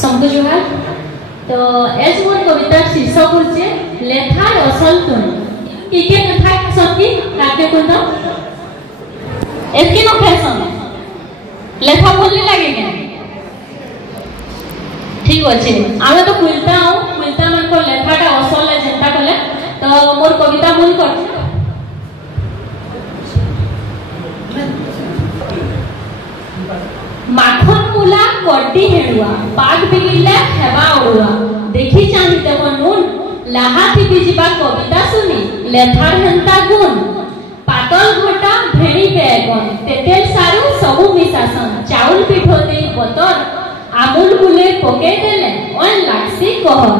सबको जोहार। तो एज मोर कविता शीर्षक होचे लेथार असल तुन के कथा सबकी काटे को ना एसके न फैशन लेखा बोलने लगेगा ठीक अच्छे आमे तो कुलता मन को लेखाटा असल है चिंता कले तो मोर कविता मूल कर माखन मुला कड्डी हेडुआ बाग बिलिला हेबा ओडुआ देखि चाहि देव नून लाहाती बिजिबा कविता सुनी लेथार हंता गुण पातल घोटा भेणी बेगन तेतेल सारू सबु मिसासन चाउल पिठो दे बतर आमुल बुले पके देले ऑन लाक्सी कहर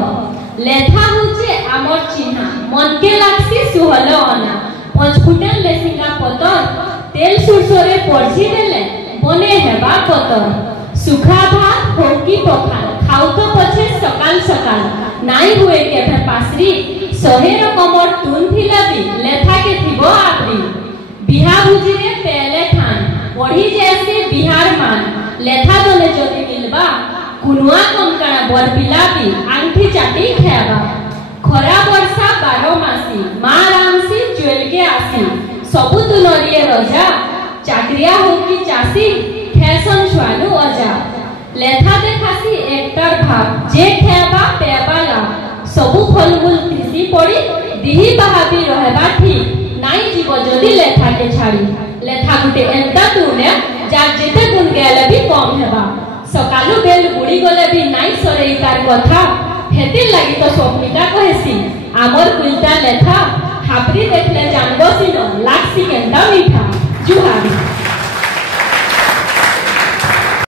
लेथा होचे आमर चिन्हा मन के लाक्सी सुहल अना पंचफुटन लेसिंगा पतर तेल सुरसरे परसी देले बने हेबा पतर सुखा भात होकी पखाल खाउ तो पछे सकाल सकाल नाई हुए के फे पासरी सहेर कमर टून थिला भी लेथा के थिबो आपरी बिहा भुजी रे पेले खान पढ़ी जैसे बिहार मान लेथा दले जति मिलबा कुनुआ कंकणा बर बिलाबी आंठी चाटी खेबा खरा वर्षा 12 मासी मा रामसी चुएल के आसी सबु दुलरिए रजा चाकरिया हो की चासी फैशन छुआनु अजा लेथा देखासी एकटर भाव जे खेबा पेबाला सबु फलमूल कृषि पड़ी दिही बहाबी रहबा ठीक नाई जीव जदी लेथा के छाड़ी लेथा गुटे एंता तुने जा जेते गुण गेले भी कम हेबा सकालु बेल बुड़ी गले भी नाई सरेई तार कथा हेति लागि तो स्वप्निका कहेसी आमर कुलता लेथा हापरी देखले जानबो सिनो लाक्सी केंदा मीठा जुहारी।